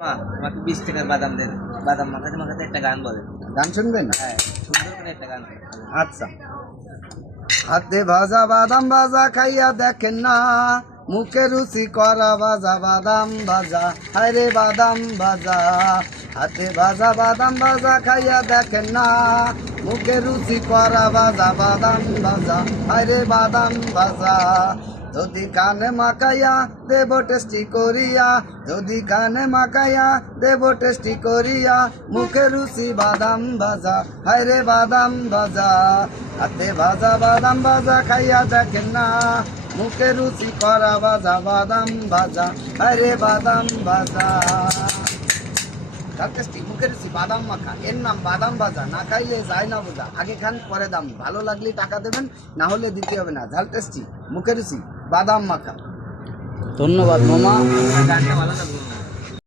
মা, আমাকে 20 টাকার বাদাম দেন। বাদাম মাখাতে মাখাতে একটা গান বলেন। গান শুনবেন? হ্যাঁ, সুন্দর করে একটা গান। আচ্ছা। হাতে ভাজা বাদাম ভাজা খাইয়া দেখেন না, মুখে রুচি করা ভাজা বাদাম ভাজা, হায়রে বাদাম ভাজা। হাতে ভাজা বাদাম ভাজা খাইয়া দেখেন না, মুখে রুচি করা ভাজা বাদাম ভাজা, হায়রে বাদাম ভাজা। যদি কানে মাখাইয়া দেব টেস্টি করিয়া, যদি কানে মাখাইয়া দেব টেস্টি করিয়া, মুখে রুচি বাদাম ভাজা, হায়রে বাদাম ভাজা। হাতে ভাজা বাদাম ভাজা খাইয়া দেখেন না, মুখে রুচি করা ভাজা বাদাম ভাজা, হায়রে বাদাম ভাজা। টেস্টি মুখে রুচি বাদাম মাখা, এর নাম বাদাম ভাজা। না খাইলে যায় না বোঝা, আগে খান পরে দাম। ভালো লাগলে টাকা দেবেন, না হলে দিতে হবে না। ঝাল টেস্টি মুখে রুচি বাদাম মাখা। ধন্যবাদ মামা। গানটা ভালো লাগলো না।